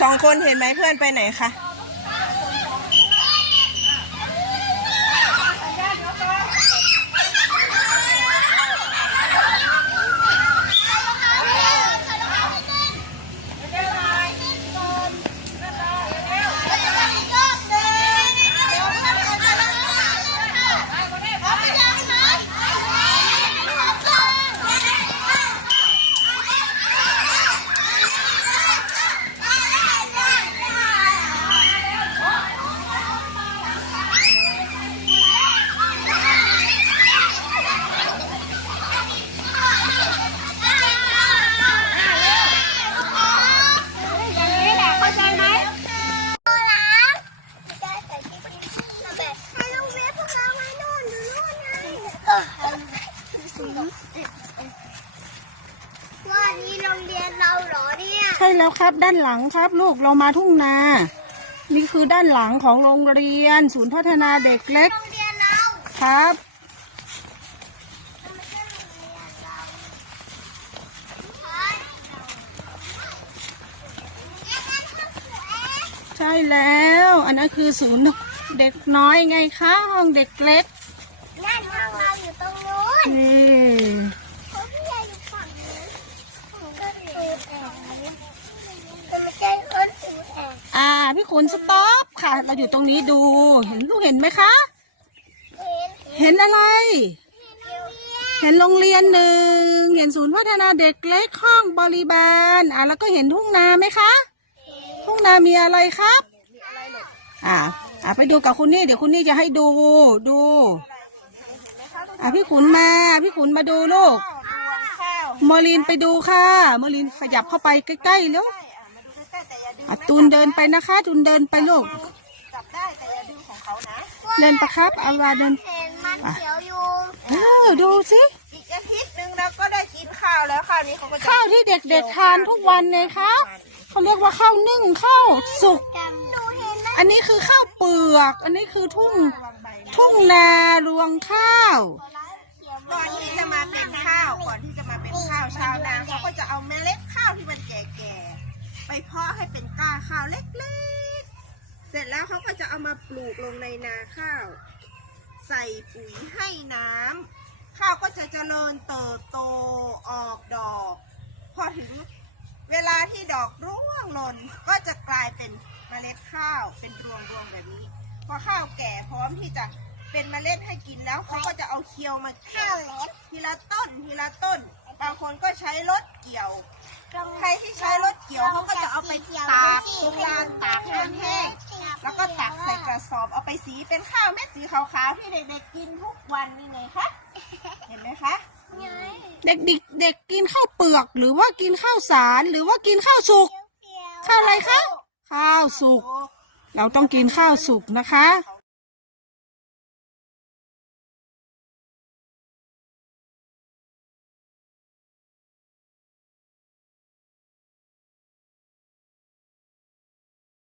สองคนเห็นไหมเพื่อนไปไหนคะ อย่างนี้แหละเข้าใจไหม ให้ลูกเว็บพวกเราไว้นู่นอยู่นู่นไง ว่านี้โรงเรียนเราเหรอเนี่ยใช่แล้วครับด้านหลังครับลูกเรามาทุ่งนา นี่คือด้านหลังของโรงเรียน ศูนย์พัฒนาเด็กเล็กโรงเรียนเราครับ ใช่แล้ว อันนั้นคือศูนย์เด็กน้อยไงคะห้องเด็กเล็ก นั่นห้องเราอยู่ตรงนู้น อยู่ฝั่งนู้นก็ดูแอบนี้แต่ไม่ใช่คนสูแอบอ่าพี่ขุนสต็อปค่ะ เราอยู่ตรงนี้ดู เห็นลูกเห็นไหมคะ เห็นเห็นอะไรเห็นโรงเรียนเห็นโรงเรียนหนึ่ง เห็นศูนย์พัฒนาเด็กเล็กห้องบริบาล อะแล้วก็เห็นทุ่งนาไหมคะ ทุ่งนามีอะไรครับ อ่าอ่าไปดูกับคุณนี่ เดี๋ยวคุณนี่จะให้ดู ดู อ่าพี่ขุนมา พี่ขุนมาดูลูกข้าวโมลินไปดูค่ะโมลินขยับเข้าไปใกล้ๆแล้วมาดูใกล้ๆแต่อย่าดึงอะตูนเดินไปนะคะตูนเดินไปลูกจับได้แต่อย่าดึงของเขานะเดินปะครับเอาวาเดินเห็นมันเขียวอยู่เออดูสิอีกอาทิตย์หนึงเราก็ได้กินข้าวแล้วข้าวนี้เขาก็จะข้าวที่เด็กๆทานทุกวันไงคะเขาเรียกว่าข้าวนึ่งข้าวสุก อันนี้คือข้าวเปลือก อันนี้คือทุ่งทุ่งนารวงข้าว ก่อนที่จะมาเป็นข้าวก่อนที่จะมาเป็นข้าวชาวนาเขาก็จะเอาเมล็ดข้าวที่มันแก่ๆไปเพาะให้เป็นก้าข้าวเล็กๆ เสร็จแล้วเขาก็จะเอามาปลูกลงในนาข้าว ใส่ปุ๋ยให้น้ำข้าวก็จะเจริญเติบโตออกดอก พอถึงเวลาที่ดอกร่ว งหล่นก็จะกลายเป็นเมล็ดข้าวเป็นรวงรวงๆแบบนี้ พอข้าวแก่พร้อมที่จะเป็นเมล็ดให้กินแล้วเขาก็จะเอาเคียวมาเกี่ข้ายวเล็บทีละต้นทีละต้น บางคนก็ใช้รถเกี่ยว ใครที่ใช้รถเกี่ยวเขาก็จะเอาไปตากตรงลานตากให้แห้งแล้วก็ตักใส่กระสอบเอาไปสีเป็นข้าวเม็ดสีขาวๆที่เด็กๆกินทุกวันนี่ไงคะเห็นไหมคะเด็กๆเด็กกินข้าวเปลือกหรือว่ากินข้าวสารหรือว่ากินข้าวสุก ข้าวอะไรคะข้าวสุก เราต้องกินข้าวสุกนะคะ